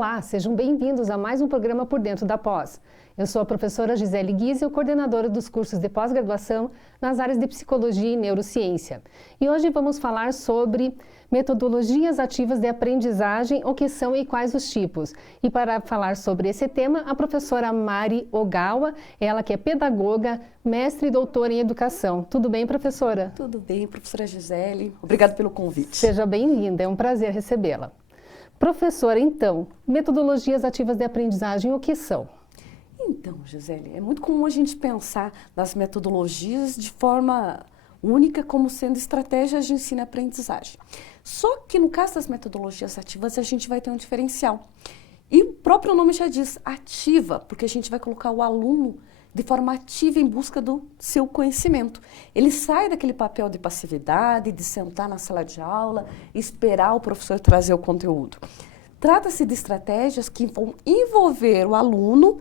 Olá, sejam bem-vindos a mais um programa Por Dentro da Pós. Eu sou a professora Gisele Guizio, coordenadora dos cursos de pós-graduação nas áreas de Psicologia e Neurociência. E hoje vamos falar sobre metodologias ativas de aprendizagem, o que são e quais os tipos. E para falar sobre esse tema, a professora Mari Ogawa, ela que é pedagoga, mestre e doutora em educação. Tudo bem, professora? Tudo bem, professora Gisele. Obrigada pelo convite. Seja bem-vinda, é um prazer recebê-la. Professora, então, metodologias ativas de aprendizagem, o que são? Então, Gisele, é muito comum a gente pensar nas metodologias de forma única como sendo estratégias de ensino e aprendizagem. Só que no caso das metodologias ativas, a gente vai ter um diferencial. E o próprio nome já diz, ativa, porque a gente vai colocar o aluno de forma ativa em busca do seu conhecimento. Ele sai daquele papel de passividade, de sentar na sala de aula, esperar o professor trazer o conteúdo. Trata-se de estratégias que vão envolver o aluno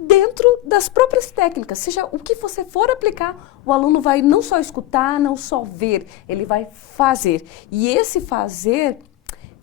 dentro das próprias técnicas, seja o que você for aplicar, o aluno vai não só escutar, não só ver, ele vai fazer. E esse fazer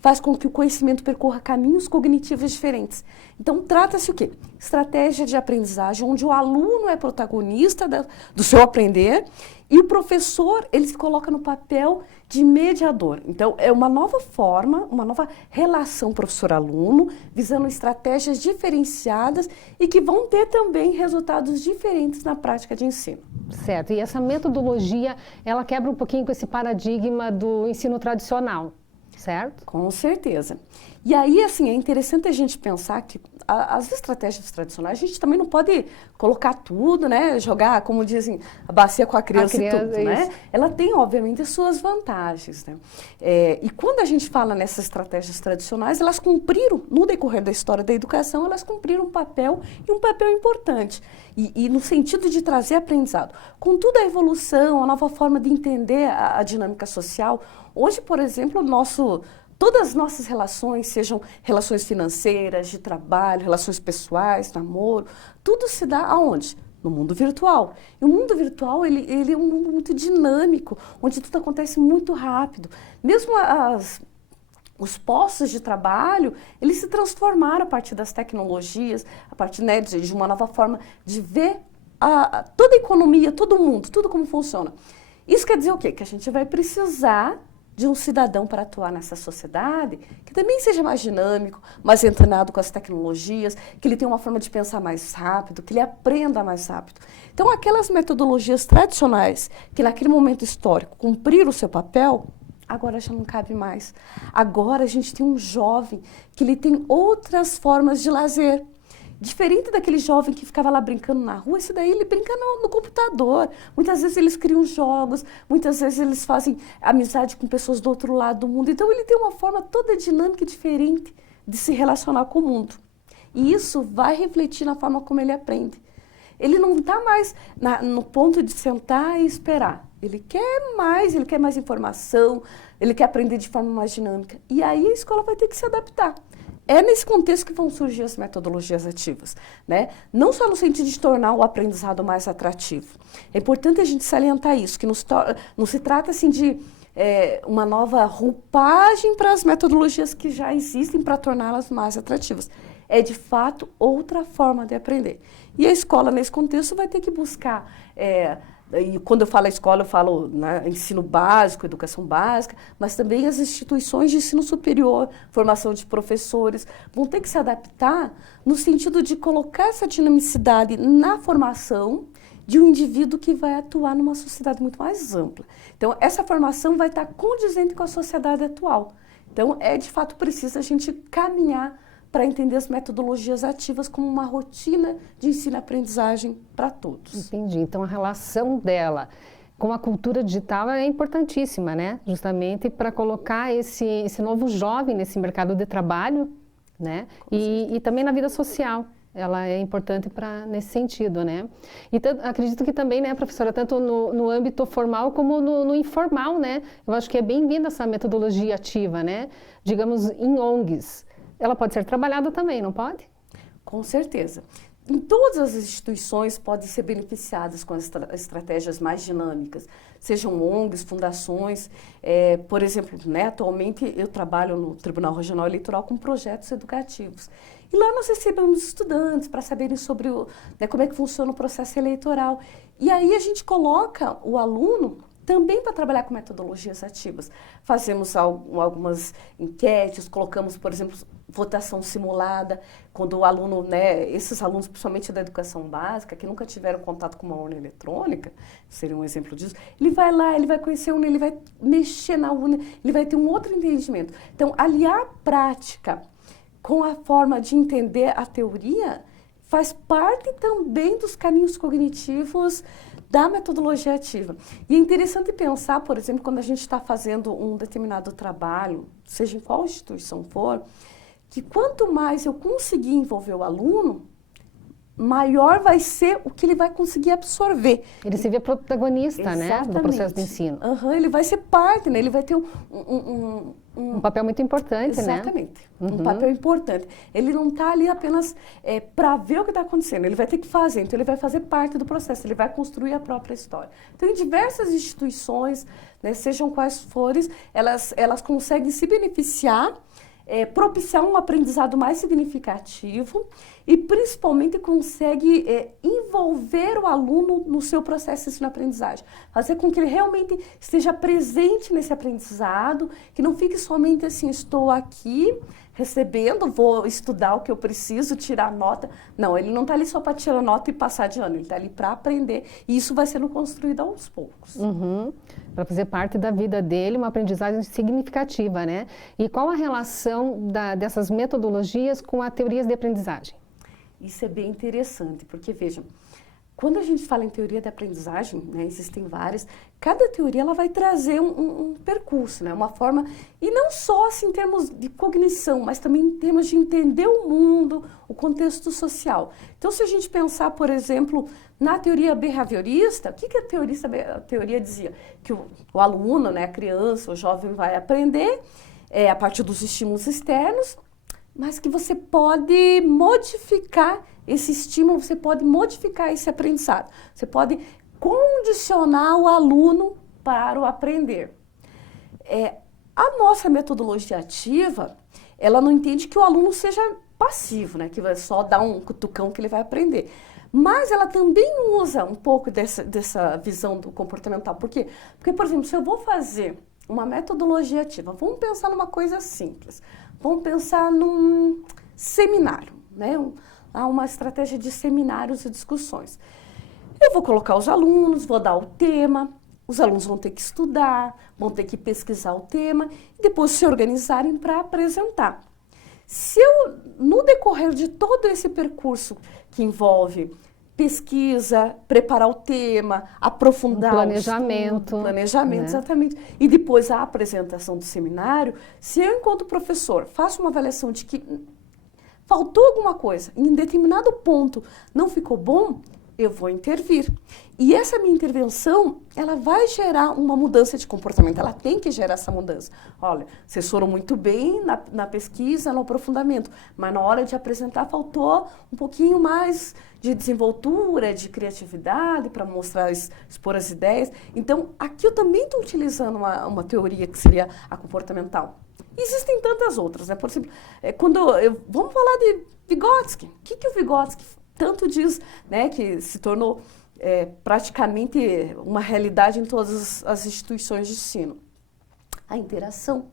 faz com que o conhecimento percorra caminhos cognitivos diferentes. Então, trata-se o quê? Estratégia de aprendizagem, onde o aluno é protagonista do seu aprender e o professor, ele se coloca no papel de mediador. Então, é uma nova forma, uma nova relação professor-aluno, visando estratégias diferenciadas e que vão ter também resultados diferentes na prática de ensino. Certo, e essa metodologia, ela quebra um pouquinho com esse paradigma do ensino tradicional, certo? Com certeza. E aí, assim, é interessante a gente pensar que as estratégias tradicionais, a gente também não pode colocar tudo, né? Jogar, como dizem, a bacia com a criança e tudo, né? Ela tem, obviamente, as suas vantagens, né? E quando a gente fala nessas estratégias tradicionais, elas cumpriram, no decorrer da história da educação, elas cumpriram um papel e um papel importante. E no sentido de trazer aprendizado. Contudo, a evolução, a nova forma de entender a dinâmica social, hoje, por exemplo, todas as nossas relações, sejam relações financeiras, de trabalho, relações pessoais, namoro, tudo se dá aonde? No mundo virtual. E o mundo virtual, ele é um mundo muito dinâmico, onde tudo acontece muito rápido. Mesmo os postos de trabalho, eles se transformaram a partir das tecnologias, a partir, né, de uma nova forma de ver toda a economia, todo mundo, tudo como funciona. Isso quer dizer o quê? Que a gente vai precisar de um cidadão para atuar nessa sociedade que também seja mais dinâmico, mais antenado com as tecnologias, que ele tenha uma forma de pensar mais rápido, que ele aprenda mais rápido. Então, aquelas metodologias tradicionais que naquele momento histórico cumpriram o seu papel, agora já não cabe mais. Agora a gente tem um jovem que ele tem outras formas de lazer. Diferente daquele jovem que ficava lá brincando na rua, esse daí ele brinca no computador. Muitas vezes eles criam jogos, muitas vezes eles fazem amizade com pessoas do outro lado do mundo. Então ele tem uma forma toda dinâmica e diferente de se relacionar com o mundo. E isso vai refletir na forma como ele aprende. Ele não está mais no ponto de sentar e esperar. Ele quer mais informação, ele quer aprender de forma mais dinâmica. E aí a escola vai ter que se adaptar. É nesse contexto que vão surgir as metodologias ativas, né? Não só no sentido de tornar o aprendizado mais atrativo. É importante a gente salientar isso, que não se trata assim de uma nova roupagem para as metodologias que já existem para torná-las mais atrativas. É, de fato, outra forma de aprender. E a escola, nesse contexto, vai ter que buscar... E quando eu falo escola, eu falo, né, ensino básico, educação básica, mas também as instituições de ensino superior, formação de professores, vão ter que se adaptar no sentido de colocar essa dinamicidade na formação de um indivíduo que vai atuar numa sociedade muito mais ampla. Então, essa formação vai estar condizente com a sociedade atual. Então, de fato preciso a gente caminhar para entender as metodologias ativas como uma rotina de ensino e aprendizagem para todos. Entendi. Então, a relação dela com a cultura digital é importantíssima, né? Justamente para colocar esse novo jovem nesse mercado de trabalho, né? E também na vida social. Ela é importante nesse sentido, né? E acredito que também, né, professora, tanto no âmbito formal como no informal, né? Eu acho que é bem-vinda essa metodologia ativa, né? Digamos, em ONGs. Ela pode ser trabalhada também, não pode? Com certeza. em todas as instituições podem ser beneficiadas com as estratégias mais dinâmicas, sejam ONGs, fundações. Por exemplo, né, atualmente eu trabalho no Tribunal Regional Eleitoral com projetos educativos. E lá nós recebemos estudantes para saberem sobre como é que funciona o processo eleitoral. E aí a gente coloca o aluno também para trabalhar com metodologias ativas. Fazemos algumas enquetes, colocamos, por exemplo, votação simulada, quando o aluno, né, esses alunos, principalmente da educação básica, que nunca tiveram contato com uma urna eletrônica, seria um exemplo disso, ele vai lá, ele vai conhecer a urna, ele vai mexer na urna, ele vai ter um outro entendimento. Então, aliar a prática com a forma de entender a teoria faz parte também dos caminhos cognitivos da metodologia ativa. E é interessante pensar, por exemplo, quando a gente está fazendo um determinado trabalho, seja em qual instituição for, que quanto mais eu conseguir envolver o aluno, maior vai ser o que ele vai conseguir absorver. Ele se vê protagonista, exatamente, né, do processo de ensino. Ele vai ser parte, né? Ele vai ter um papel muito importante, exatamente, né? Um papel importante. Ele não está ali apenas para ver o que está acontecendo, ele vai ter que fazer, então ele vai fazer parte do processo, ele vai construir a própria história. Então, em diversas instituições, né, sejam quais forem, elas conseguem se beneficiar, propiciar um aprendizado mais significativo e, principalmente, consegue envolver o aluno no seu processo de ensino-aprendizagem. Fazer com que ele realmente esteja presente nesse aprendizado, que não fique somente assim, estou aqui recebendo, vou estudar o que eu preciso, tirar nota. Não, ele não está ali só para tirar nota e passar de ano, ele está ali para aprender. E isso vai sendo construído aos poucos. Para fazer parte da vida dele, uma aprendizagem significativa, né? E qual a relação dessas metodologias com as teorias de aprendizagem? Isso é bem interessante, porque, vejam, quando a gente fala em teoria da aprendizagem, né, existem várias, cada teoria ela vai trazer um percurso, né, uma forma, e não só assim, em termos de cognição, mas também em termos de entender o mundo, o contexto social. Então, se a gente pensar, por exemplo, na teoria behaviorista, o que a teoria dizia? Que o aluno, né, a criança, o jovem vai aprender a partir dos estímulos externos, mas que você pode modificar esse estímulo, você pode modificar esse aprendizado. Você pode condicionar o aluno para o aprender. A nossa metodologia ativa, ela não entende que o aluno seja passivo, né? Que vai só dar um cutucão que ele vai aprender. Mas ela também usa um pouco dessa visão do comportamental. Por quê? Porque, por exemplo, se eu vou fazer uma metodologia ativa, vamos pensar numa coisa simples. Vamos pensar num seminário, né? Uma estratégia de seminários e discussões. Eu vou colocar os alunos, vou dar o tema, os alunos vão ter que estudar, vão ter que pesquisar o tema e depois se organizarem para apresentar. Se eu, no decorrer de todo esse percurso que envolve pesquisa, preparar o tema, aprofundar planejamento, né? Exatamente. E depois a apresentação do seminário, se eu, enquanto professor, faço uma avaliação de que faltou alguma coisa, em determinado ponto não ficou bom, eu vou intervir. E essa minha intervenção, ela vai gerar uma mudança de comportamento, ela tem que gerar essa mudança. Olha, vocês foram muito bem na pesquisa, no aprofundamento, mas na hora de apresentar faltou um pouquinho mais de desenvoltura, de criatividade, para mostrar, expor as ideias. Então, aqui eu também estou utilizando uma teoria que seria a comportamental. Existem tantas outras, né? Por exemplo, vamos falar de Vygotsky. O que o Vygotsky tanto diz, né, que se tornou praticamente uma realidade em todas as instituições de ensino? A interação.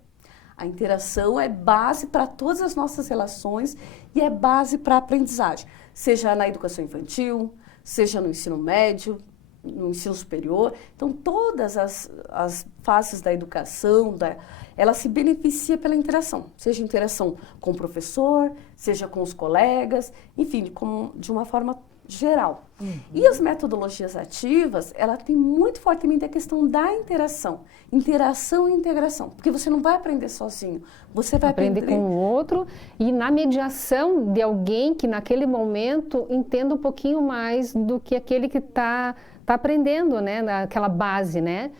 A interação é base para todas as nossas relações e é base para a aprendizagem, seja na educação infantil, seja no ensino médio, no ensino superior. Então, todas as fases da educação, ela se beneficia pela interação, seja interação com o professor, seja com os colegas, enfim, de uma forma geral. E as metodologias ativas, ela tem muito fortemente a questão da interação e integração, porque você não vai aprender sozinho, você vai aprender com o outro e na mediação de alguém que naquele momento entenda um pouquinho mais do que aquele que está aprendendo, né, naquela base, né?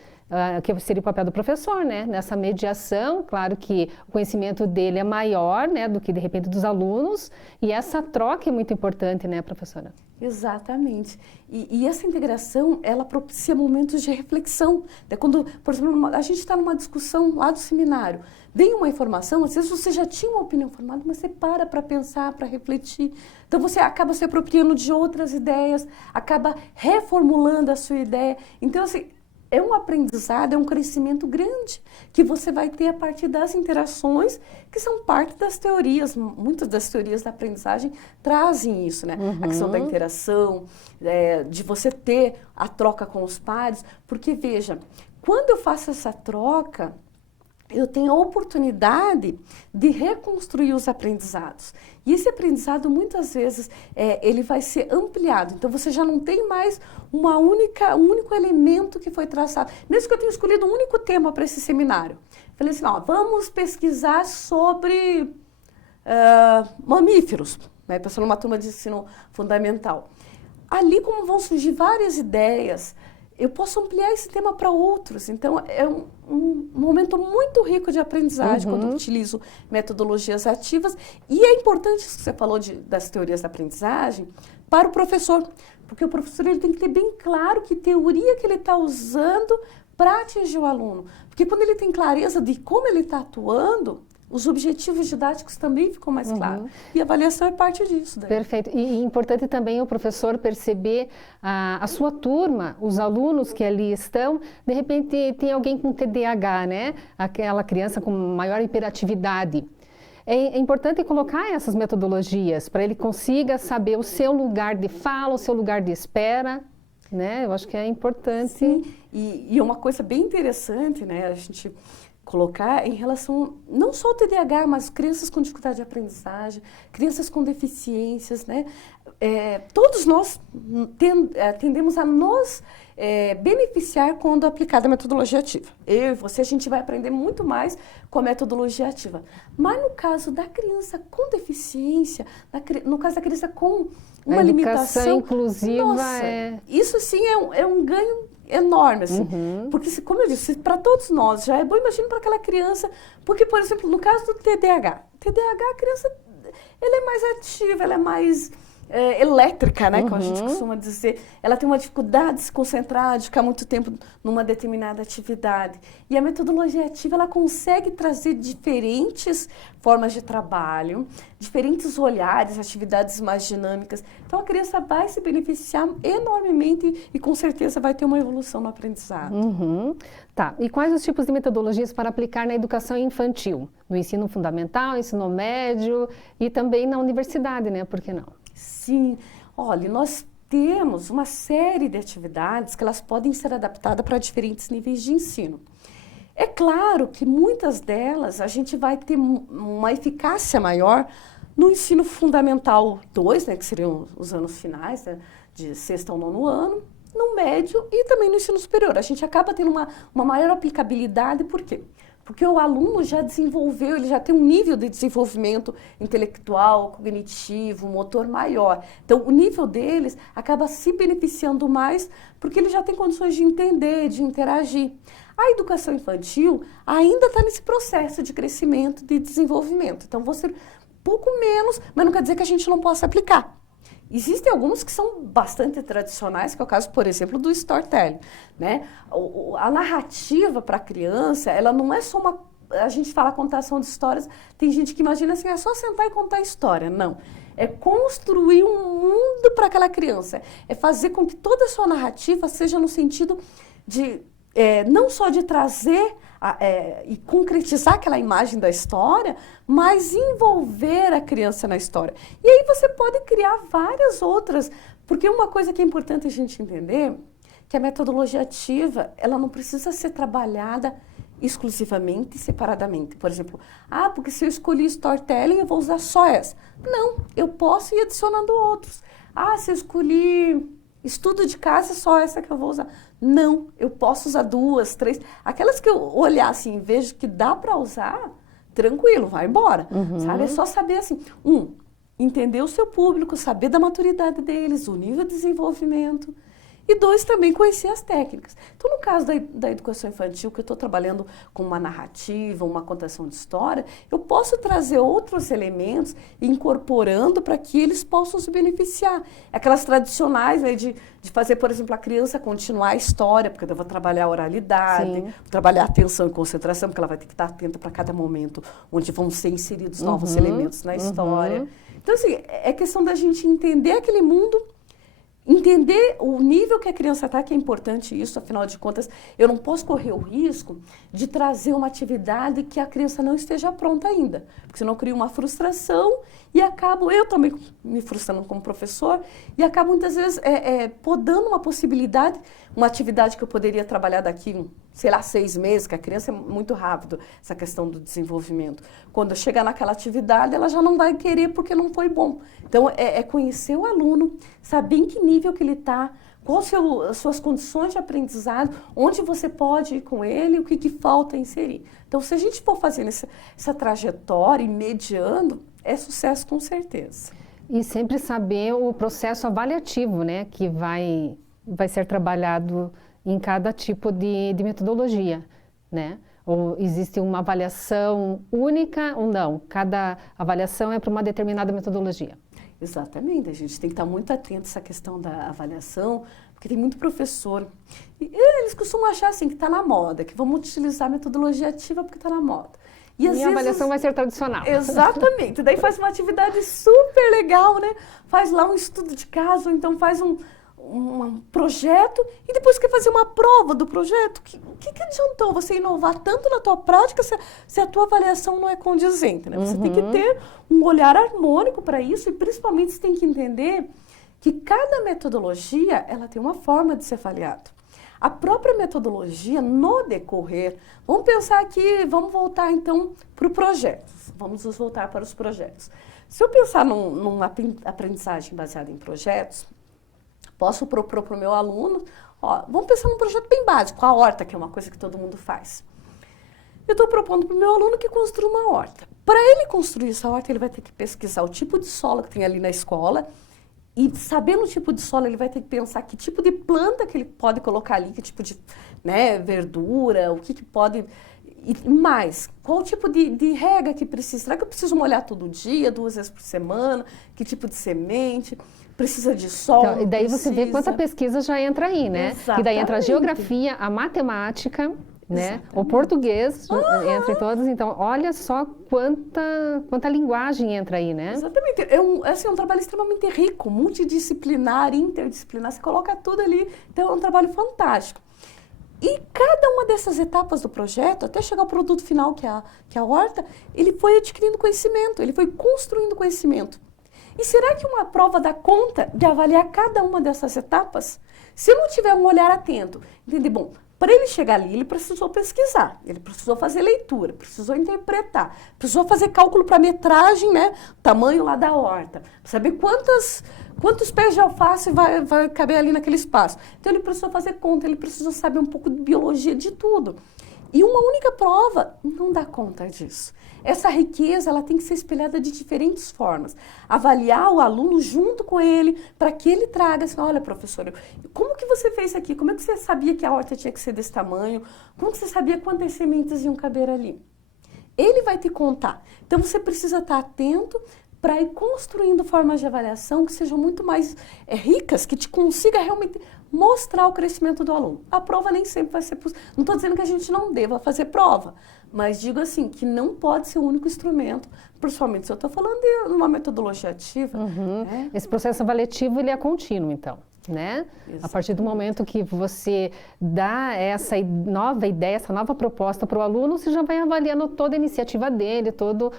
que seria o papel do professor, né? Nessa mediação, claro que o conhecimento dele é maior, né, do que de repente dos alunos, e essa troca é muito importante, né, professora? Exatamente. E essa integração, ela propicia momentos de reflexão. Quando, por exemplo, a gente está numa discussão lá do seminário, vem uma informação, às vezes você já tinha uma opinião formada, mas você para pensar, para refletir. Então você acaba se apropriando de outras ideias, acaba reformulando a sua ideia. Então, assim, é um aprendizado, é um crescimento grande que você vai ter a partir das interações, que são parte das teorias. Muitas das teorias da aprendizagem trazem isso, né? A questão da interação, de você ter a troca com os pares. Porque, veja, quando eu faço essa troca, eu tenho a oportunidade de reconstruir os aprendizados. E esse aprendizado, muitas vezes, ele vai ser ampliado. Então, você já não tem mais um único elemento que foi traçado. Mesmo que eu tenha escolhido um único tema para esse seminário. Falei assim, vamos pesquisar sobre mamíferos, né? Pensando numa turma de ensino fundamental. Ali, como vão surgir várias ideias, eu posso ampliar esse tema para outros. Então, é um momento muito rico de aprendizagem quando eu utilizo metodologias ativas. E é importante isso que você falou das teorias da aprendizagem para o professor. Porque o professor ele tem que ter bem claro que teoria que ele está usando para atingir o aluno. Porque quando ele tem clareza de como ele está atuando, os objetivos didáticos também ficam mais claros. E a avaliação é parte disso. Daí. Perfeito. E importante também o professor perceber a sua turma, os alunos que ali estão, de repente tem alguém com TDAH, né? Aquela criança com maior hiperatividade. É importante colocar essas metodologias para ele consiga saber o seu lugar de fala, o seu lugar de espera, né? Eu acho que é importante. Sim. E uma coisa bem interessante, né? A gente colocar em relação, não só ao TDAH, mas crianças com dificuldade de aprendizagem, crianças com deficiências, né? Todos nós tendemos a nos beneficiar quando aplicada a metodologia ativa. Eu e você, a gente vai aprender muito mais com a metodologia ativa. Mas no caso da criança com deficiência, no caso da criança com uma limitação inclusiva, nossa, isso sim é um ganho enorme, assim. Porque, como eu disse, para todos nós já é bom, imagina para aquela criança, porque, por exemplo, no caso do TDAH, a criança, ela é mais ativa, ela é mais elétrica, né, como a gente costuma dizer. Ela tem uma dificuldade de se concentrar, de ficar muito tempo numa determinada atividade. E a metodologia ativa, ela consegue trazer diferentes formas de trabalho, diferentes olhares, atividades mais dinâmicas. Então, a criança vai se beneficiar enormemente e, com certeza, vai ter uma evolução no aprendizado. Tá. E quais os tipos de metodologias para aplicar na educação infantil? No ensino fundamental, ensino médio e também na universidade, né? Por que não? Sim. Olha, nós temos uma série de atividades que elas podem ser adaptadas para diferentes níveis de ensino. É claro que muitas delas a gente vai ter uma eficácia maior no ensino fundamental 2, né, que seriam os anos finais, né, de sexto ao nono ano, no médio e também no ensino superior. A gente acaba tendo uma maior aplicabilidade, por quê? Porque o aluno já desenvolveu, ele já tem um nível de desenvolvimento intelectual, cognitivo, motor maior. Então, o nível deles acaba se beneficiando mais porque ele já tem condições de entender, de interagir. A educação infantil ainda está nesse processo de crescimento, de desenvolvimento. Então, vou ser pouco menos, mas não quer dizer que a gente não possa aplicar. Existem alguns que são bastante tradicionais, que é o caso, por exemplo, do storytelling, né? A narrativa para a criança, ela não é só uma... A gente fala contação de histórias, tem gente que imagina assim, é só sentar e contar história. Não. É construir um mundo para aquela criança. É fazer com que toda a sua narrativa seja no sentido de... não só de trazer e concretizar aquela imagem da história, mas envolver a criança na história. E aí você pode criar várias outras, porque uma coisa que é importante a gente entender, que a metodologia ativa, ela não precisa ser trabalhada exclusivamente e separadamente. Por exemplo, porque se eu escolhi storytelling, eu vou usar só essa. Não, eu posso ir adicionando outros. Se eu escolhi estudo de casa, só essa que eu vou usar. Não, eu posso usar 2, 3. Aquelas que eu olhar assim, vejo que dá para usar, tranquilo, vai embora. Sabe? É só saber assim, entender o seu público, saber da maturidade deles, o nível de desenvolvimento. e 2, também conhecer as técnicas. Então, no caso da educação infantil, que eu estou trabalhando com uma narrativa, uma contação de história, eu posso trazer outros elementos incorporando para que eles possam se beneficiar. Aquelas tradicionais, né, de fazer, por exemplo, a criança continuar a história, porque eu vou trabalhar a oralidade, trabalhar a atenção e concentração, porque ela vai ter que estar atenta para cada momento onde vão ser inseridos novos elementos na história. Então, assim, é questão da gente entender aquele mundo, entender o nível que a criança está, que é importante isso, afinal de contas, eu não posso correr o risco de trazer uma atividade que a criança não esteja pronta ainda, porque senão eu crio uma frustração e acabo, eu também me frustrando como professor, e acabo muitas vezes podando uma possibilidade, uma atividade que eu poderia trabalhar daqui, sei lá, 6 meses, que a criança é muito rápido, essa questão do desenvolvimento. Quando eu chegar naquela atividade, ela já não vai querer porque não foi bom. Então, conhecer o aluno, saber em que nível que ele está, quais as suas condições de aprendizado, onde você pode ir com ele, o que falta inserir. Então, se a gente for fazendo essa trajetória e mediando, é sucesso com certeza. E sempre saber o processo avaliativo, né, que vai ser trabalhado em cada tipo de metodologia, né? Ou existe uma avaliação única ou não? Cada avaliação é para uma determinada metodologia. Exatamente, a gente tem que estar muito atento a essa questão da avaliação, porque tem muito professor. E eles costumam achar assim, que está na moda, que vamos utilizar a metodologia ativa porque está na moda. E a avaliação vai ser tradicional. Exatamente. Daí faz uma atividade super legal, né? Faz lá um estudo de caso, ou então faz um projeto e depois quer fazer uma prova do projeto. O que adiantou você inovar tanto na tua prática se a tua avaliação não é condizente, né? Você tem que ter um olhar harmônico para isso e principalmente você tem que entender que cada metodologia ela tem uma forma de ser avaliada. A própria metodologia, no decorrer, vamos pensar aqui, vamos voltar então para o projeto. Vamos nos voltar para os projetos. Se eu pensar numa aprendizagem baseada em projetos, posso propor para o meu aluno, vamos pensar num projeto bem básico, a horta, que é uma coisa que todo mundo faz. Eu estou propondo para o meu aluno que construa uma horta. Para ele construir essa horta, ele vai ter que pesquisar o tipo de solo que tem ali na escola, e sabendo o tipo de solo, ele vai ter que pensar que tipo de planta que ele pode colocar ali, que tipo de verdura, o que pode... E mais, qual tipo de rega que precisa? Será que eu preciso molhar todo dia, 2 vezes por semana? Que tipo de semente? Precisa de sol? Então, e daí você vê quanta pesquisa já entra aí, né? Exatamente. E daí entra a geografia, a matemática, né? O português entra em todas. Então, olha só quanta linguagem entra aí, né? Exatamente. É um trabalho extremamente rico, multidisciplinar, interdisciplinar. Você coloca tudo ali. Então, é um trabalho fantástico. E cada uma dessas etapas do projeto, até chegar ao produto final, que é a horta, ele foi adquirindo conhecimento, ele foi construindo conhecimento. E será que uma prova dá conta de avaliar cada uma dessas etapas? Se eu não tiver um olhar atento, entender, bom, para ele chegar ali, ele precisou pesquisar, ele precisou fazer leitura, precisou interpretar, precisou fazer cálculo para metragem, né, tamanho lá da horta, saber quantos pés de alface vai caber ali naquele espaço. Então, ele precisou fazer conta, ele precisou saber um pouco de biologia, de tudo. E uma única prova não dá conta disso. Essa riqueza ela tem que ser espelhada de diferentes formas. Avaliar o aluno junto com ele, para que ele traga assim, olha, professor, como que você fez aqui? Como é que você sabia que a horta tinha que ser desse tamanho? Como que você sabia quantas sementes iam caber ali? Ele vai te contar. Então, você precisa estar atento para ir construindo formas de avaliação que sejam muito mais ricas, que te consiga realmente mostrar o crescimento do aluno. A prova nem sempre vai ser possível. Não estou dizendo que a gente não deva fazer prova, mas digo assim, que não pode ser o único instrumento, principalmente se eu estou falando de uma metodologia ativa. Né? Esse processo avaliativo, ele é contínuo, então, né? A partir do momento que você dá essa nova ideia, essa nova proposta para o aluno, você já vai avaliando toda a iniciativa dele, toda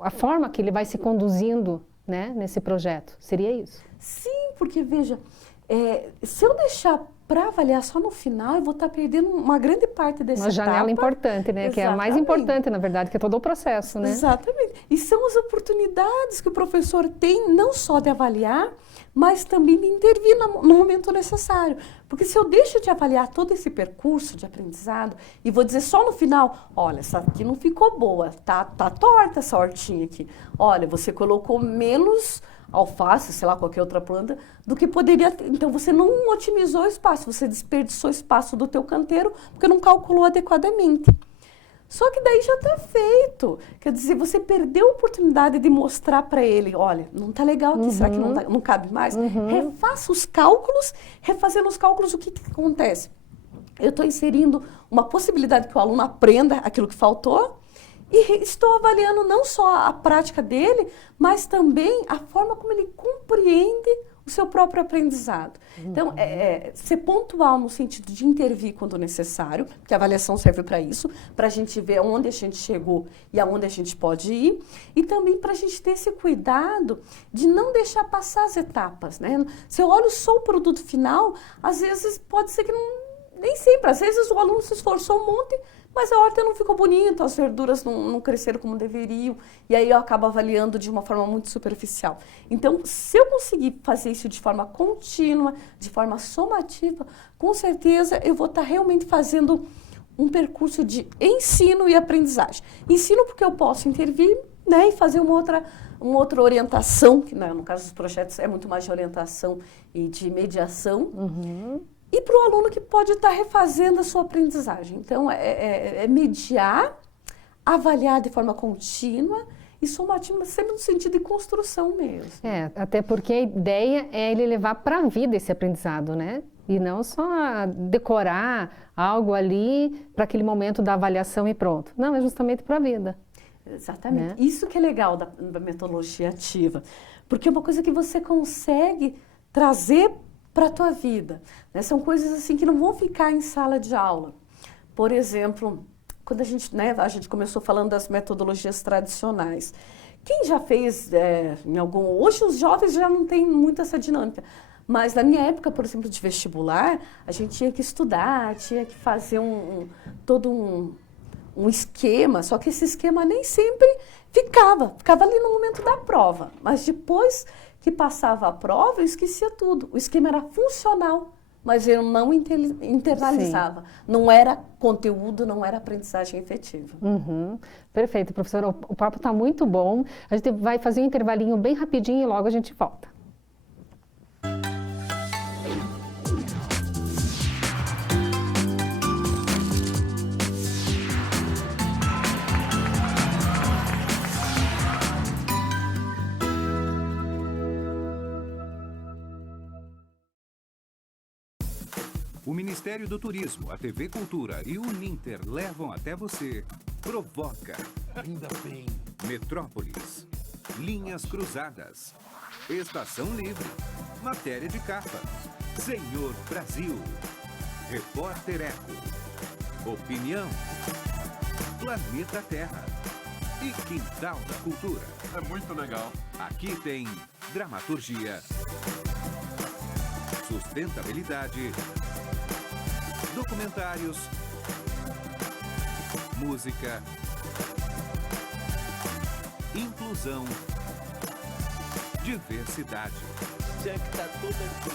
a forma que ele vai se conduzindo, né, nesse projeto. Seria isso? Sim, porque veja, se eu deixar para avaliar só no final, eu vou estar perdendo uma grande parte dessa etapa. Uma janela importante, né? Exatamente. Que é a mais importante, na verdade, que é todo o processo, né? Exatamente. E são as oportunidades que o professor tem, não só de avaliar, mas também de intervir no momento necessário. Porque se eu deixo de avaliar todo esse percurso de aprendizado e vou dizer só no final, olha, essa aqui não ficou boa, tá torta essa hortinha aqui. Olha, você colocou menos alface, sei lá, qualquer outra planta, do que poderia... Então, você não otimizou o espaço, você desperdiçou espaço do teu canteiro, porque não calculou adequadamente. Só que daí já está feito. Quer dizer, você perdeu a oportunidade de mostrar para ele, olha, não está legal aqui, será que não cabe mais? Refaça os cálculos, refazendo os cálculos, o que acontece? Eu estou inserindo uma possibilidade que o aluno aprenda aquilo que faltou e estou avaliando não só a prática dele, mas também a forma como ele compreende o seu próprio aprendizado. Então, ser pontual no sentido de intervir quando necessário, porque a avaliação serve para isso, para a gente ver onde a gente chegou e aonde a gente pode ir, e também para a gente ter esse cuidado de não deixar passar as etapas, né? Se eu olho só o produto final, às vezes pode ser que nem sempre, às vezes o aluno se esforçou um monte, mas a horta não ficou bonita, as verduras não cresceram como deveriam, e aí eu acabo avaliando de uma forma muito superficial. Então, se eu conseguir fazer isso de forma contínua, de forma somativa, com certeza eu vou estar realmente fazendo um percurso de ensino e aprendizagem. Ensino porque eu posso intervir, né, e fazer uma outra orientação, que no caso dos projetos é muito mais de orientação e de mediação, e para o aluno que pode estar refazendo a sua aprendizagem. Então, mediar, avaliar de forma contínua e somativa, sempre no sentido de construção mesmo. Até porque a ideia é ele levar para a vida esse aprendizado, né? E não só decorar algo ali para aquele momento da avaliação e pronto. Não, é justamente para a vida. Exatamente. Né? Isso que é legal da metodologia ativa. Porque é uma coisa que você consegue trazer para a tua vida, né? São coisas assim que não vão ficar em sala de aula. Por exemplo, quando a gente começou falando das metodologias tradicionais. Quem já fez hoje os jovens já não têm muito essa dinâmica, mas na minha época, por exemplo, de vestibular, a gente tinha que estudar, tinha que fazer todo um esquema, só que esse esquema nem sempre ficava ali no momento da prova, mas depois que passava a prova, eu esquecia tudo. O esquema era funcional, mas eu não internalizava. Sim. Não era conteúdo, não era aprendizagem efetiva. Perfeito, professora. O papo está muito bom. A gente vai fazer um intervalinho bem rapidinho e logo a gente volta. O Ministério do Turismo, a TV Cultura e o Uninter levam até você Provoca, Ainda Bem, Metrópolis, Linhas Cruzadas, Estação Livre, Matéria de Capa, Senhor Brasil, Repórter Eco, Opinião, Planeta Terra e Quintal da Cultura. é muito legal. Aqui tem dramaturgia, sustentabilidade, documentários, música, inclusão, diversidade. Já que tá tudo aqui.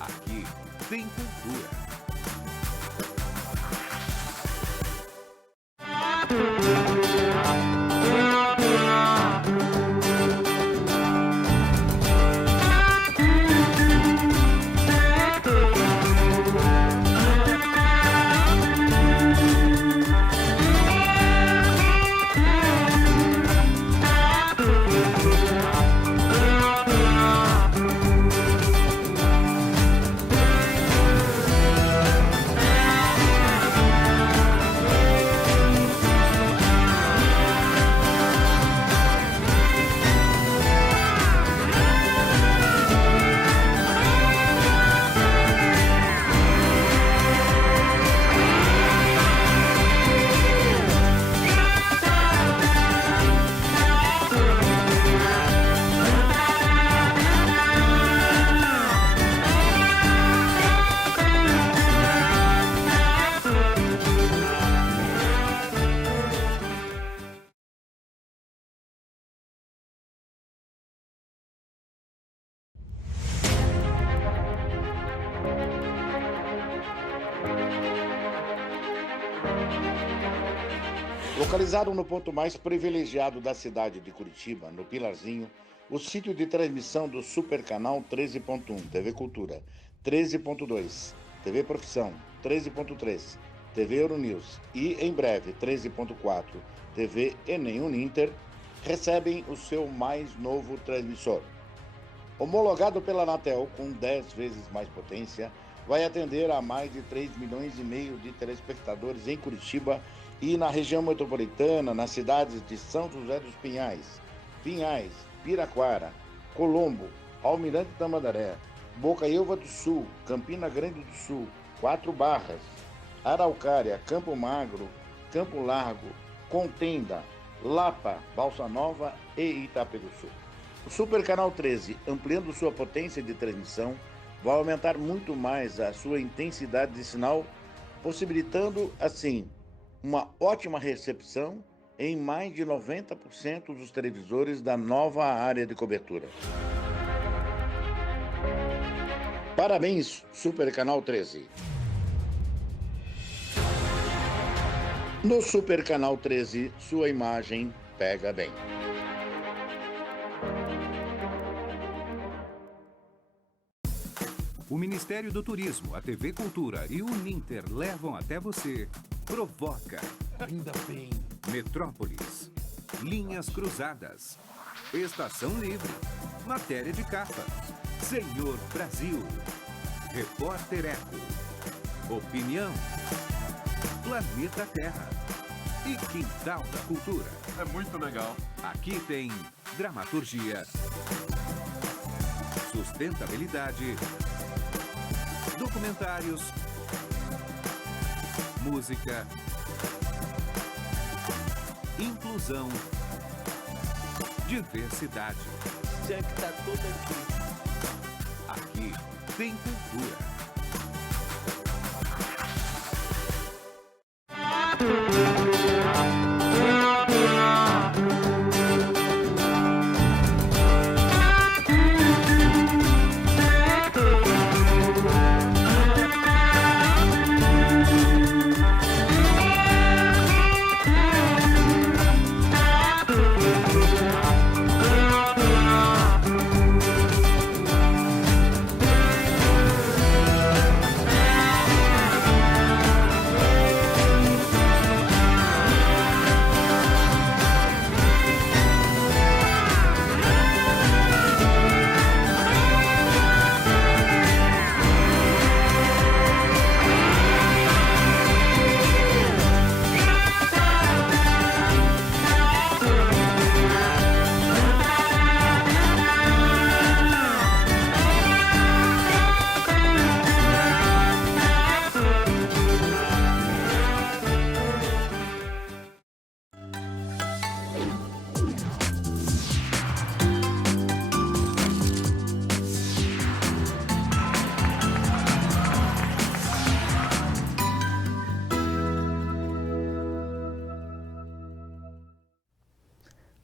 Aqui tem cultura. Localizado no ponto mais privilegiado da cidade de Curitiba, no Pilarzinho, O sítio de transmissão do Super Canal 13.1, TV Cultura, 13.2, TV Profissão, 13.3, TV Euronews e, em breve, 13.4, TV Enem Uninter, recebem o seu mais novo transmissor. Homologado pela Anatel com 10 vezes mais potência, vai atender a mais de 3,5 milhões de telespectadores em Curitiba e na região metropolitana, nas cidades de São José dos Pinhais, Pinhais, Piraquara, Colombo, Almirante Tamandaré, Bocaiúva do Sul, Campina Grande do Sul, 4 Barras, Araucária, Campo Magro, Campo Largo, Contenda, Lapa, Balsa Nova e Itaperuçu. O Super Canal 13, ampliando sua potência de transmissão, vai aumentar muito mais a sua intensidade de sinal, possibilitando, assim, uma ótima recepção em mais de 90% dos televisores da nova área de cobertura. Parabéns, Super Canal 13. No Super Canal 13, sua imagem pega bem. O Ministério do Turismo, a TV Cultura e o Uninter levam até você Provoca. Ainda bem. Metrópolis. Linhas Cruzadas. Estação Livre. Matéria de capa. Senhor Brasil. Repórter Eco. Opinião. Planeta Terra. E Quintal da Cultura. É muito legal. Aqui tem dramaturgia, sustentabilidade, documentários, música, inclusão, diversidade. Tinha que estar tudo aqui. Aqui tem cultura.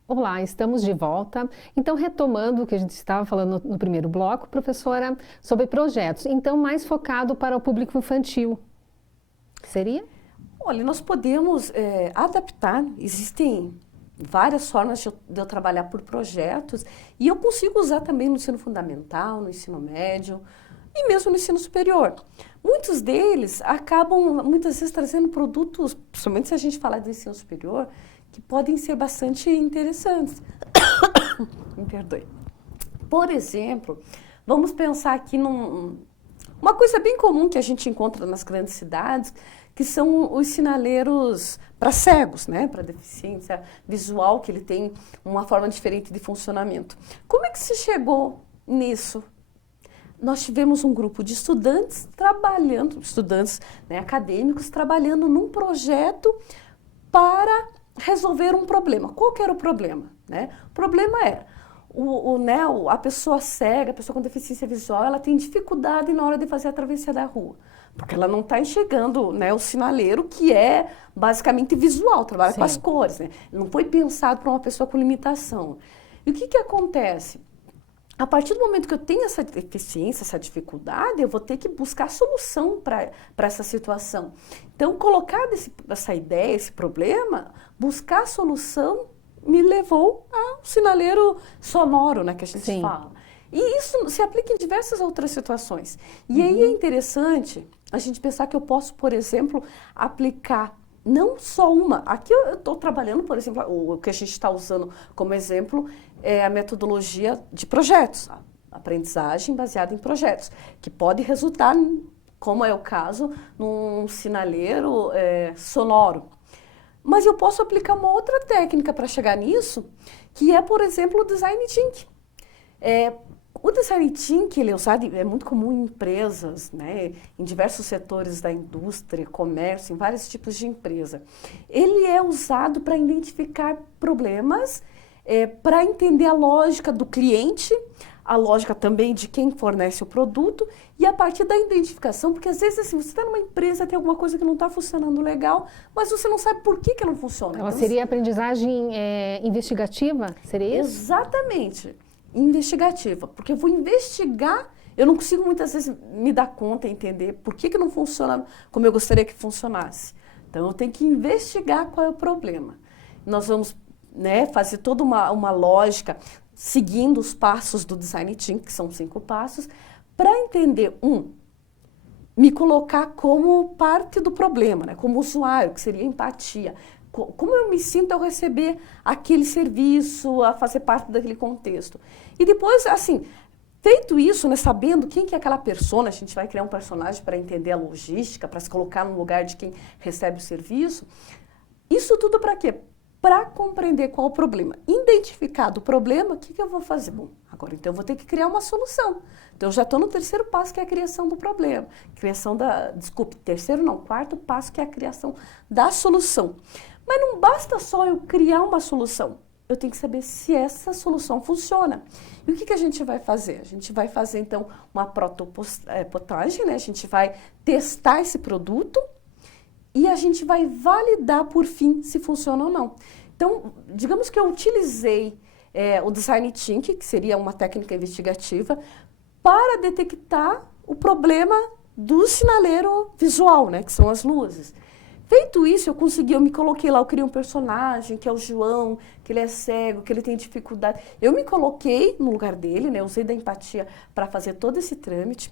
Olá, estamos de volta. Então, retomando o que a gente estava falando no primeiro bloco, professora, sobre projetos, então mais focado para o público infantil. Seria? Olha, nós podemos adaptar, existem várias formas de eu trabalhar por projetos e eu consigo usar também no ensino fundamental, no ensino médio e mesmo no ensino superior. Muitos deles acabam, muitas vezes, trazendo produtos, principalmente se a gente falar do ensino superior, que podem ser bastante interessantes. Me perdoe. Por exemplo, vamos pensar aqui uma coisa bem comum que a gente encontra nas grandes cidades, que são os sinaleiros para cegos, né? Para deficiência visual, que ele tem uma forma diferente de funcionamento. Como é que se chegou nisso? Nós tivemos um grupo de estudantes trabalhando, né, acadêmicos, trabalhando num projeto para resolver um problema. Qual que era o problema? Né? O problema era, a pessoa cega, a pessoa com deficiência visual, ela tem dificuldade na hora de fazer a travessia da rua. Porque ela não está enxergando, né, o sinaleiro, que é basicamente visual, trabalha com as cores. Né? Não foi pensado para uma pessoa com limitação. E o que acontece? A partir do momento que eu tenho essa deficiência, essa dificuldade, eu vou ter que buscar solução para essa situação. Então, colocar essa ideia, esse problema, buscar a solução me levou ao sinaleiro sonoro, né, que a gente Sim. fala. E isso se aplica em diversas outras situações. E aí é interessante a gente pensar que eu posso, por exemplo, aplicar não só uma. Aqui eu estou trabalhando, por exemplo, o que a gente está usando como exemplo é a metodologia de projetos, a aprendizagem baseada em projetos, que pode resultar, como é o caso, num sinaleiro sonoro. Mas eu posso aplicar uma outra técnica para chegar nisso, que é, por exemplo, o Design Thinking. O Design Thinking ele é usado, é muito comum em empresas, né, em diversos setores da indústria, comércio, em vários tipos de empresa. Ele é usado para identificar problemas, para entender a lógica do cliente, a lógica também de quem fornece o produto, e a partir da identificação, porque às vezes assim, você está numa empresa, tem alguma coisa que não está funcionando legal, mas você não sabe por que não funciona. Ela então, seria aprendizagem investigativa? Seria isso? Exatamente. Investigativa, porque eu vou investigar, eu não consigo muitas vezes me dar conta e entender por que não funciona como eu gostaria que funcionasse. Então, eu tenho que investigar qual é o problema. Nós vamos, né, fazer toda uma lógica, seguindo os passos do Design Thinking, que são 5 passos, para entender, me colocar como parte do problema, né, como usuário, que seria empatia. Como eu me sinto ao receber aquele serviço, a fazer parte daquele contexto. E depois, assim, feito isso, né, sabendo quem que é aquela persona, a gente vai criar um personagem para entender a logística, para se colocar no lugar de quem recebe o serviço. Isso tudo para quê? Para compreender qual é o problema. Identificado o problema, o que eu vou fazer? Bom, agora então eu vou ter que criar uma solução. Então eu já estou no 3º passo, que é a criação do problema. Quarto passo, que é a criação da solução. Mas não basta só eu criar uma solução. Eu tenho que saber se essa solução funciona. E o que a gente vai fazer? A gente vai fazer, então, uma prototipagem, né? A gente vai testar esse produto e a gente vai validar, por fim, se funciona ou não. Então, digamos que eu utilizei o Design Thinking, que seria uma técnica investigativa, para detectar o problema do sinaleiro visual, né? Que são as luzes. Feito isso, eu me coloquei lá, eu criei um personagem, que é o João, que ele é cego, que ele tem dificuldade. Eu me coloquei no lugar dele, né? Usei da empatia para fazer todo esse trâmite.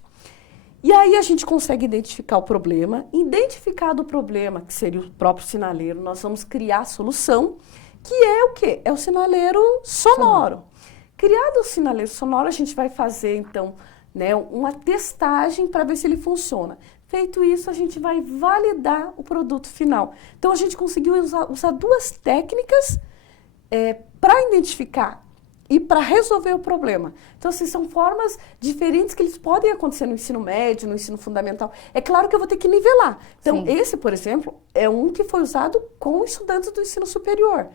E aí a gente consegue identificar o problema. Identificado o problema, que seria o próprio sinaleiro, nós vamos criar a solução, que é o quê? É o sinaleiro sonoro. Criado o sinaleiro sonoro, a gente vai fazer, então, né, uma testagem para ver se ele funciona. Feito isso, a gente vai validar o produto final. Então, a gente conseguiu usar 2 técnicas para identificar e para resolver o problema. Então, assim, são formas diferentes que eles podem acontecer no ensino médio, no ensino fundamental. É claro que eu vou ter que nivelar. Então, Sim. Esse, por exemplo, é um que foi usado com estudantes do ensino superior.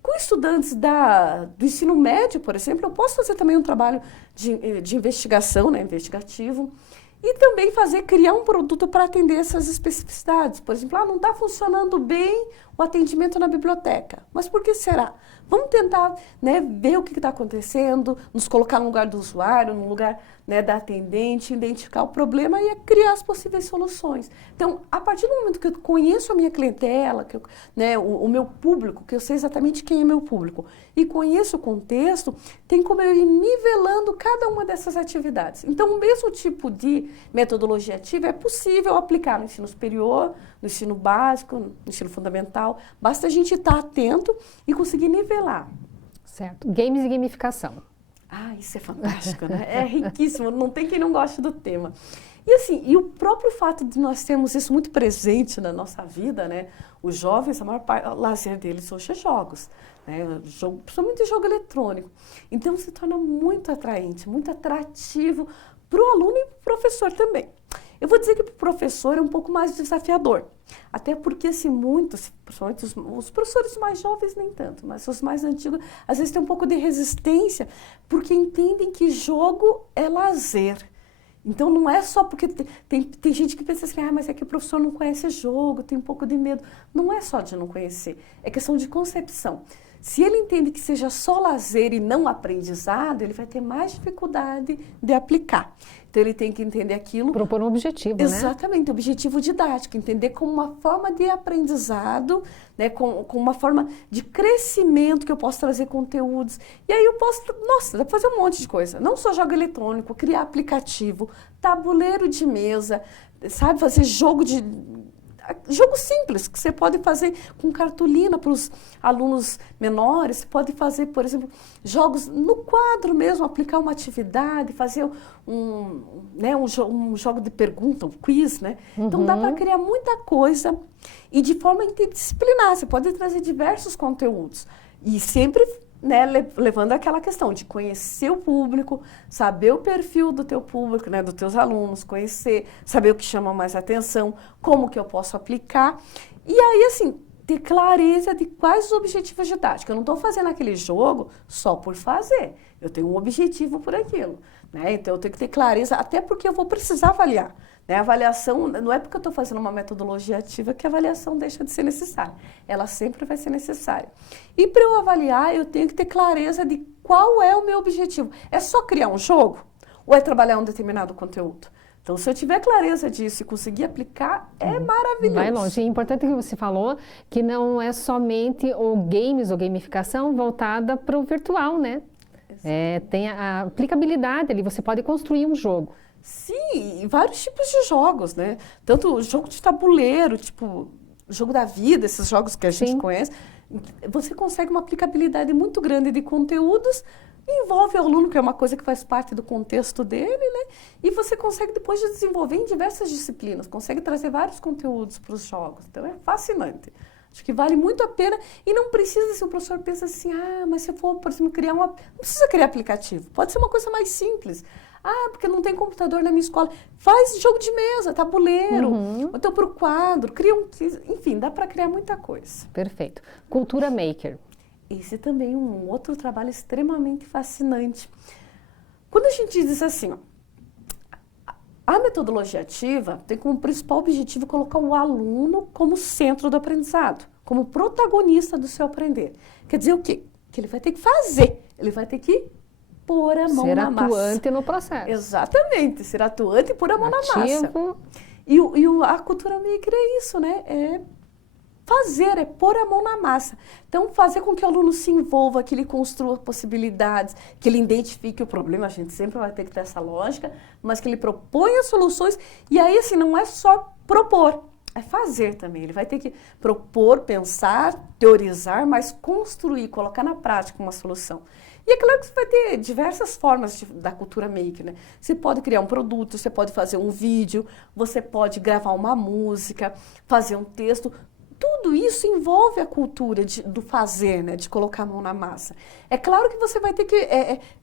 Com estudantes do ensino médio, por exemplo, eu posso fazer também um trabalho de investigação, né, investigativo, e também criar um produto para atender essas especificidades. Por exemplo, não está funcionando bem o atendimento na biblioteca. Mas por que será? Vamos tentar, né, ver o que está acontecendo, nos colocar no lugar do usuário, no lugar, né, da atendente, identificar o problema e criar as possíveis soluções. Então, a partir do momento que eu conheço a minha clientela, que né, o meu público, que eu sei exatamente quem é meu público, e conheço o contexto, tem como eu ir nivelando cada uma dessas atividades. Então, o mesmo tipo de metodologia ativa é possível aplicar no ensino superior, no ensino básico, no ensino fundamental. Basta a gente estar atento e conseguir nivelar. Certo. Games e gamificação. Isso é fantástico, né? É riquíssimo, não tem quem não goste do tema. E assim, e o próprio fato de nós termos isso muito presente na nossa vida, né? Os jovens, a maior parte, o lazer deles hoje é jogos, né? Principalmente jogo eletrônico. Então se torna muito atraente, muito atrativo para o aluno e para o professor também. Eu vou dizer que para o professor é um pouco mais desafiador. Até porque, assim, principalmente os professores mais jovens nem tanto, mas os mais antigos, às vezes tem um pouco de resistência, porque entendem que jogo é lazer. Então, não é só porque tem gente que pensa assim, mas é que o professor não conhece jogo, tem um pouco de medo. Não é só de não conhecer, é questão de concepção. Se ele entende que seja só lazer e não aprendizado, ele vai ter mais dificuldade de aplicar. Então, ele tem que entender aquilo... Propor um objetivo, né? Exatamente, objetivo didático, entender como uma forma de aprendizado, né, com uma forma de crescimento que eu posso trazer conteúdos. E aí eu posso, nossa, dá para fazer um monte de coisa. Não só jogo eletrônico, criar aplicativo, tabuleiro de mesa, sabe, fazer jogo simples, que você pode fazer com cartolina para os alunos menores, você pode fazer, por exemplo, jogos no quadro mesmo, aplicar uma atividade, fazer um jogo de pergunta, um quiz, né? Então, dá para criar muita coisa e de forma interdisciplinar, você pode trazer diversos conteúdos e sempre... né, levando aquela questão de conhecer o público, saber o perfil do teu público, né, dos teus alunos, saber o que chama mais atenção, como que eu posso aplicar. E aí, assim, ter clareza de quais os objetivos didáticos. Eu não estou fazendo aquele jogo só por fazer. Eu tenho um objetivo por aquilo, né? Então, eu tenho que ter clareza, até porque eu vou precisar avaliar. Né? A avaliação, não é porque eu estou fazendo uma metodologia ativa que a avaliação deixa de ser necessária. Ela sempre vai ser necessária. E para eu avaliar, eu tenho que ter clareza de qual é o meu objetivo. É só criar um jogo? Ou é trabalhar um determinado conteúdo? Então, se eu tiver clareza disso e conseguir aplicar, é maravilhoso. Vai longe. É importante que você falou que não é somente o games ou gamificação voltada para o virtual, né? Tem a aplicabilidade ali, você pode construir um jogo. Sim, vários tipos de jogos, né? Tanto jogo de tabuleiro, tipo jogo da vida, esses jogos que a gente conhece. Você consegue uma aplicabilidade muito grande de conteúdos, envolve o aluno, que é uma coisa que faz parte do contexto dele, né? E você consegue depois desenvolver em diversas disciplinas, consegue trazer vários conteúdos para os jogos. Então, é fascinante. Acho que vale muito a pena e não precisa, se o professor pensa assim, mas se eu for, por exemplo, não precisa criar aplicativo, pode ser uma coisa mais simples. Porque não tem computador na minha escola. Faz jogo de mesa, tabuleiro, ou então para o quadro, enfim, dá para criar muita coisa. Perfeito. Cultura Maker. Esse também é um outro trabalho extremamente fascinante. Quando a gente diz assim, a metodologia ativa tem como principal objetivo colocar o aluno como centro do aprendizado, como protagonista do seu aprender. Quer dizer o quê? Que ele vai ter que fazer, ele vai ter que pôr a mão na massa. Ser atuante no processo. Exatamente, ser atuante e pôr a mão na massa. E a cultura maker é isso, né? É fazer, é pôr a mão na massa. Então, fazer com que o aluno se envolva, que ele construa possibilidades, que ele identifique o problema, a gente sempre vai ter que ter essa lógica, mas que ele proponha soluções. E aí, assim, não é só propor, é fazer também. Ele vai ter que propor, pensar, teorizar, mas construir, colocar na prática uma solução. E é claro que você vai ter diversas formas da cultura maker, né? Você pode criar um produto, você pode fazer um vídeo, você pode gravar uma música, fazer um texto. Tudo isso envolve a cultura do fazer, né? De colocar a mão na massa. É claro que você vai ter que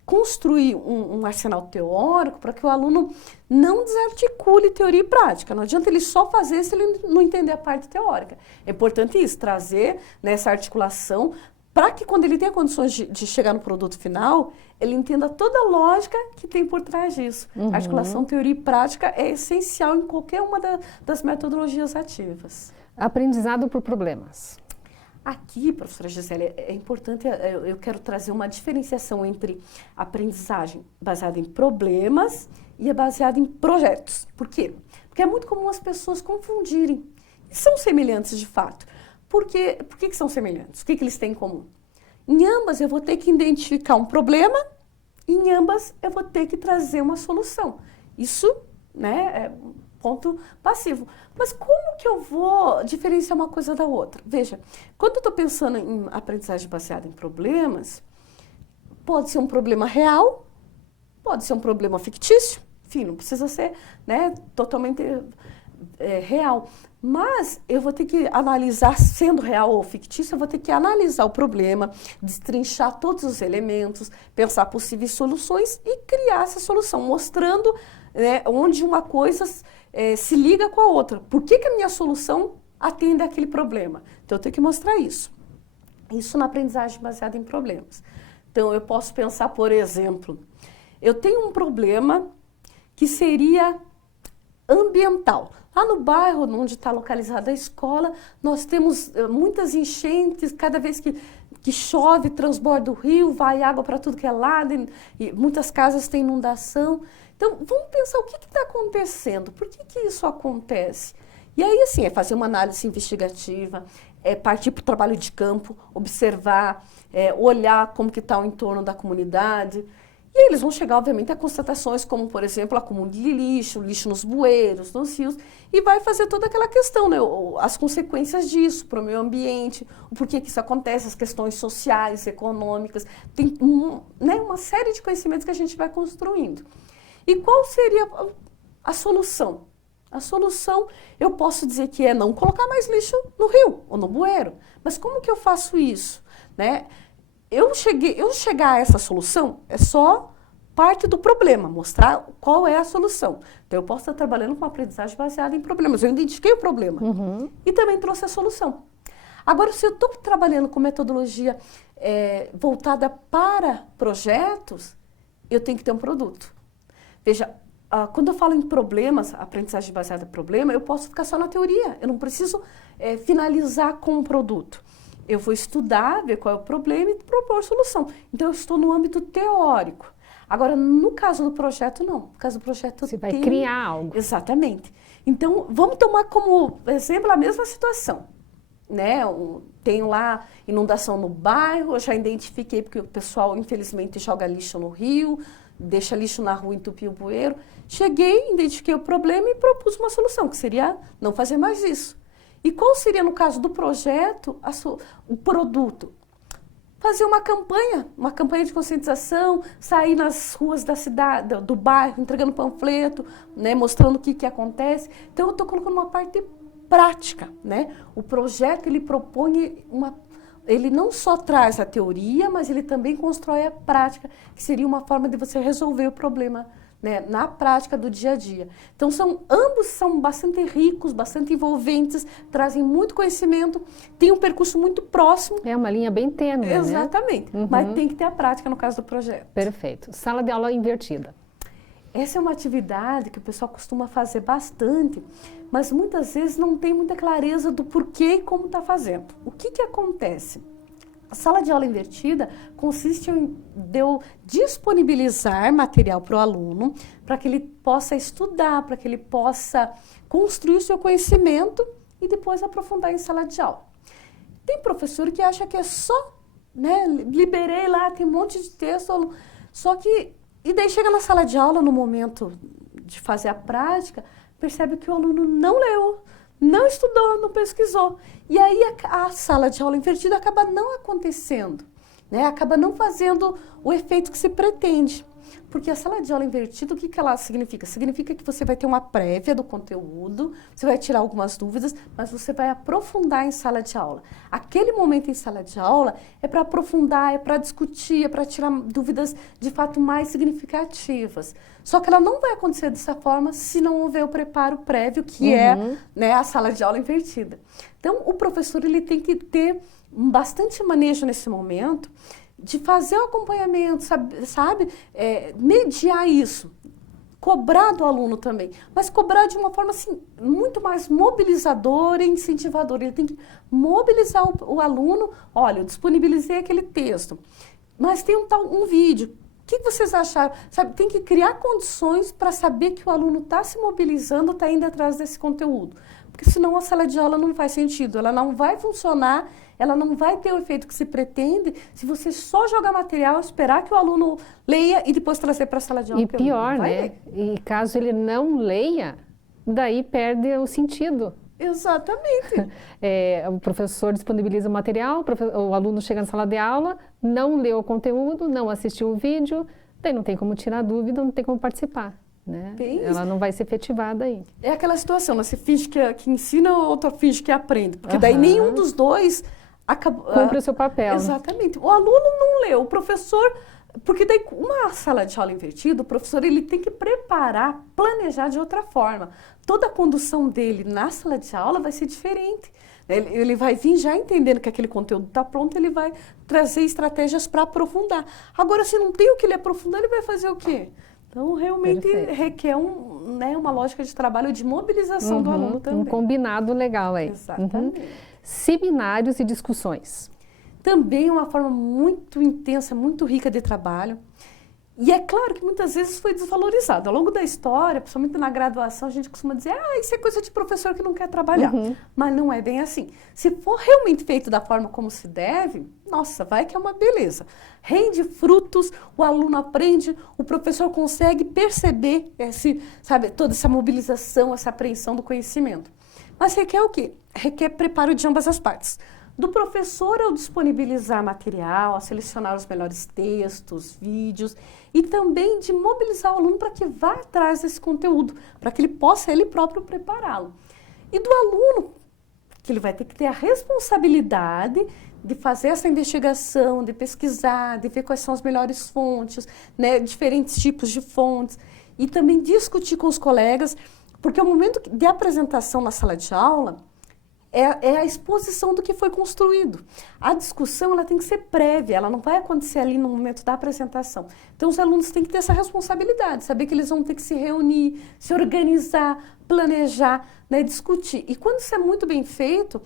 construir um arsenal teórico para que o aluno não desarticule teoria e prática. Não adianta ele só fazer se ele não entender a parte teórica. É importante isso, trazer, né, essa articulação para que quando ele tenha condições de chegar no produto final, ele entenda toda a lógica que tem por trás disso. A articulação teoria e prática é essencial em qualquer uma das metodologias ativas. Aprendizado por problemas. Aqui, professora Gisele, é importante, eu quero trazer uma diferenciação entre aprendizagem baseada em problemas e baseada em projetos. Por quê? Porque é muito comum as pessoas confundirem. E são semelhantes de fato. Por que são semelhantes? O que eles têm em comum? Em ambas eu vou ter que identificar um problema e em ambas eu vou ter que trazer uma solução. Isso, né, é um ponto passivo. Mas como que eu vou diferenciar uma coisa da outra? Veja, quando eu estou pensando em aprendizagem baseada em problemas, pode ser um problema real, pode ser um problema fictício, enfim, não precisa ser, né, totalmente real. Mas eu vou ter que analisar, sendo real ou fictício, eu vou ter que analisar o problema, destrinchar todos os elementos, pensar possíveis soluções e criar essa solução, mostrando, né, onde uma coisa se liga com a outra. Por que a minha solução atende àquele problema? Então, eu tenho que mostrar isso. Isso na aprendizagem baseada em problemas. Então, eu posso pensar, por exemplo, eu tenho um problema que seria ambiental. Lá no bairro onde está localizada a escola, nós temos muitas enchentes, cada vez que que chove, transborda o rio, vai água para tudo que é lado, e muitas casas têm inundação. Então, vamos pensar o que está acontecendo, por que isso acontece? E aí, assim, é fazer uma análise investigativa, é partir para o trabalho de campo, observar, olhar como que está o entorno da comunidade. E aí eles vão chegar, obviamente, a constatações como, por exemplo, acúmulo de lixo, lixo nos bueiros, nos rios, e vai fazer toda aquela questão, né? As consequências disso para o meio ambiente, o porquê que isso acontece, as questões sociais, econômicas. Tem uma série de conhecimentos que a gente vai construindo. E qual seria a solução? A solução, eu posso dizer que é não colocar mais lixo no rio ou no bueiro. Mas como que eu faço isso? Né? Eu chegar a essa solução é só parte do problema, mostrar qual é a solução. Então, eu posso estar trabalhando com aprendizagem baseada em problemas. Eu identifiquei o problema e também trouxe a solução. Agora, se eu estou trabalhando com metodologia voltada para projetos, eu tenho que ter um produto. Veja, quando eu falo em problemas, aprendizagem baseada em problema, eu posso ficar só na teoria. Eu não preciso finalizar com um produto. Eu vou estudar, ver qual é o problema e propor solução. Então, eu estou no âmbito teórico. Agora, no caso do projeto, não. No caso do projeto, você vai criar algo. Exatamente. Então, vamos tomar como exemplo a mesma situação. Né? Tenho lá inundação no bairro, eu já identifiquei porque o pessoal, infelizmente, joga lixo no rio, deixa lixo na rua, entupir o bueiro. Cheguei, identifiquei o problema e propus uma solução, que seria não fazer mais isso. E qual seria, no caso do projeto, o produto? Fazer uma campanha de conscientização, sair nas ruas da cidade, do bairro, entregando panfleto, né, mostrando o que acontece. Então, eu estou colocando uma parte prática, né? O projeto, ele propõe ele não só traz a teoria, mas ele também constrói a prática, que seria uma forma de você resolver o problema, né, na prática do dia a dia. Então, ambos são bastante ricos, bastante envolventes, trazem muito conhecimento, tem um percurso muito próximo. É uma linha bem tênue, né? Exatamente, mas tem que ter a prática no caso do projeto. Perfeito. Sala de aula invertida. Essa é uma atividade que o pessoal costuma fazer bastante, mas muitas vezes não tem muita clareza do porquê e como está fazendo. O que acontece? A sala de aula invertida consiste em eu disponibilizar material para o aluno, para que ele possa estudar, para que ele possa construir o seu conhecimento e depois aprofundar em sala de aula. Tem professor que acha que é só, né, liberei lá, tem um monte de texto, só que, e daí chega na sala de aula, no momento de fazer a prática, percebe que o aluno não leu, não estudou, não pesquisou. E aí a sala de aula invertida acaba não acontecendo, né? Acaba não fazendo o efeito que se pretende. Porque a sala de aula invertida, o que ela significa? Significa que você vai ter uma prévia do conteúdo, você vai tirar algumas dúvidas, mas você vai aprofundar em sala de aula. Aquele momento em sala de aula é para aprofundar, é para discutir, é para tirar dúvidas de fato mais significativas. Só que ela não vai acontecer dessa forma se não houver o preparo prévio, que é, né, a sala de aula invertida. Então, o professor ele tem que ter bastante manejo nesse momento, de fazer o acompanhamento, sabe? Mediar isso, cobrar do aluno também, mas cobrar de uma forma assim, muito mais mobilizadora e incentivadora. Ele tem que mobilizar o aluno. Olha, eu disponibilizei aquele texto, mas tem um vídeo. O que vocês acharam? Sabe, tem que criar condições para saber que o aluno está se mobilizando, está indo atrás desse conteúdo. Porque senão a sala de aula não faz sentido, ela não vai funcionar, ela não vai ter o efeito que se pretende se você só jogar material, esperar que o aluno leia e depois trazer para a sala de aula. E pior, né? E caso ele não leia, daí perde o sentido. Exatamente. O professor disponibiliza o material, o aluno chega na sala de aula, não leu o conteúdo, não assistiu o vídeo, daí não tem como tirar dúvida, não tem como participar. Né? Ela não vai ser efetivada aí. É aquela situação, né? Você finge que ensina, ou outro finge que aprende, porque daí nenhum dos dois cumpre o seu papel. Exatamente. Né? O aluno não leu, o professor... Porque daí, uma sala de aula invertida, o professor ele tem que preparar, planejar de outra forma. Toda a condução dele na sala de aula vai ser diferente. Ele vai vir já entendendo que aquele conteúdo está pronto, ele vai trazer estratégias para aprofundar. Agora, se não tem o que ele aprofundar, ele vai fazer o quê? Então, realmente requer uma lógica de trabalho de mobilização do aluno também. Um combinado legal aí. Exatamente. Seminários e discussões. também é uma forma muito intensa, muito rica de trabalho. E é claro que muitas vezes foi desvalorizado. Ao longo da história, principalmente na graduação, a gente costuma dizer, isso é coisa de professor que não quer trabalhar. Mas não é bem assim. Se for realmente feito da forma como se deve, nossa, vai que é uma beleza. Rende frutos, o aluno aprende, o professor consegue perceber toda essa mobilização, essa apreensão do conhecimento. Mas requer o quê? Requer preparo de ambas as partes. Do professor ao disponibilizar material, a selecionar os melhores textos, vídeos, e também de mobilizar o aluno para que vá atrás desse conteúdo, para que ele possa ele próprio prepará-lo. E do aluno, que ele vai ter que ter a responsabilidade de fazer essa investigação, de pesquisar, de ver quais são as melhores fontes, né, diferentes tipos de fontes, e também discutir com os colegas, porque o momento de apresentação na sala de aula é a exposição do que foi construído. A discussão ela tem que ser prévia, ela não vai acontecer ali no momento da apresentação. Então, os alunos têm que ter essa responsabilidade, saber que eles vão ter que se reunir, se organizar, planejar, né, discutir. E quando isso é muito bem feito,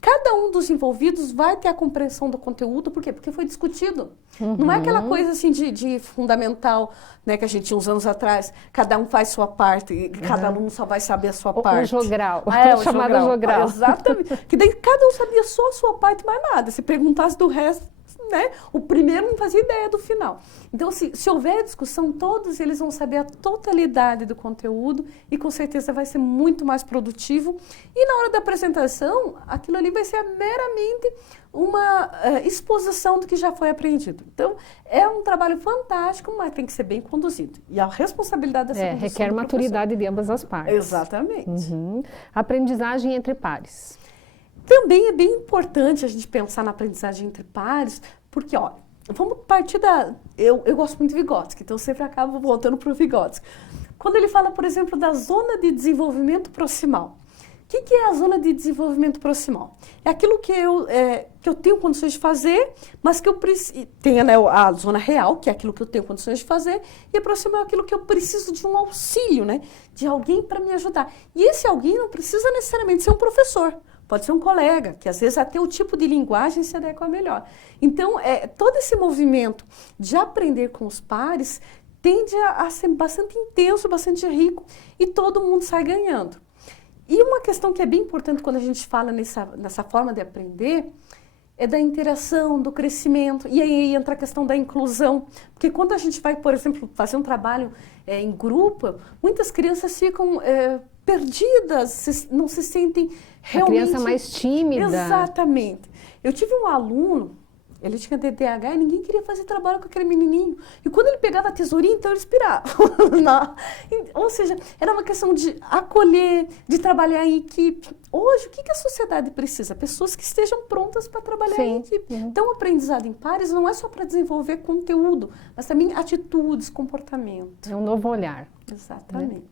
cada um dos envolvidos vai ter a compreensão do conteúdo. Por quê? Porque foi discutido. Não é aquela coisa assim de fundamental, né, que a gente tinha uns anos atrás, cada um faz sua parte e cada aluno só vai saber a sua parte. O jogral, o chamado jogral. Exatamente. Que daí cada um sabia só a sua parte, mais nada. Se perguntasse do resto, né, o primeiro não fazia ideia do final. Então, se houver discussão, todos eles vão saber a totalidade do conteúdo e com certeza vai ser muito mais produtivo. E na hora da apresentação, aquilo ali vai ser meramente uma exposição do que já foi aprendido. Então, é um trabalho fantástico, mas tem que ser bem conduzido. E a responsabilidade dessa condução requer maturidade de ambas as partes. Exatamente. Aprendizagem entre pares. Também é bem importante a gente pensar na aprendizagem entre pares, porque, olha, vamos partir da... Eu gosto muito de Vygotsky, então eu sempre acabo voltando para o Vygotsky. Quando ele fala, por exemplo, da zona de desenvolvimento proximal. O que é a zona de desenvolvimento proximal? É aquilo que eu tenho condições de fazer, mas que eu preciso... Tem, né, a zona real, que é aquilo que eu tenho condições de fazer, e a proximal é aquilo que eu preciso de um auxílio, né? De alguém para me ajudar. E esse alguém não precisa necessariamente ser um professor. Pode ser um colega, que às vezes até o tipo de linguagem se adequa melhor. Então, todo esse movimento de aprender com os pares tende a ser bastante intenso, bastante rico, e todo mundo sai ganhando. E uma questão que é bem importante quando a gente fala nessa forma de aprender é da interação, do crescimento, e aí entra a questão da inclusão. Porque quando a gente vai, por exemplo, fazer um trabalho em grupo, muitas crianças ficam perdidas, não se sentem realmente... A criança mais tímida. Exatamente. Eu tive um aluno, ele tinha TDAH e ninguém queria fazer trabalho com aquele menininho. E quando ele pegava a tesourinha, então ele expirava. Ou seja, era uma questão de acolher, de trabalhar em equipe. Hoje, o que a sociedade precisa? Pessoas que estejam prontas para trabalhar em equipe. Então, o aprendizado em pares não é só para desenvolver conteúdo, mas também atitudes, comportamento. É um novo olhar. Exatamente.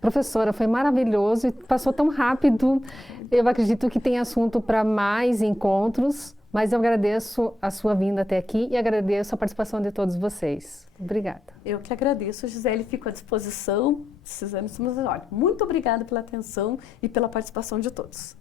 Professora, foi maravilhoso e passou tão rápido. Eu acredito que tem assunto para mais encontros, mas eu agradeço a sua vinda até aqui e agradeço a participação de todos vocês. Obrigada. Eu que agradeço, Gisele, fico à disposição. Precisamos, olha, muito obrigada pela atenção e pela participação de todos.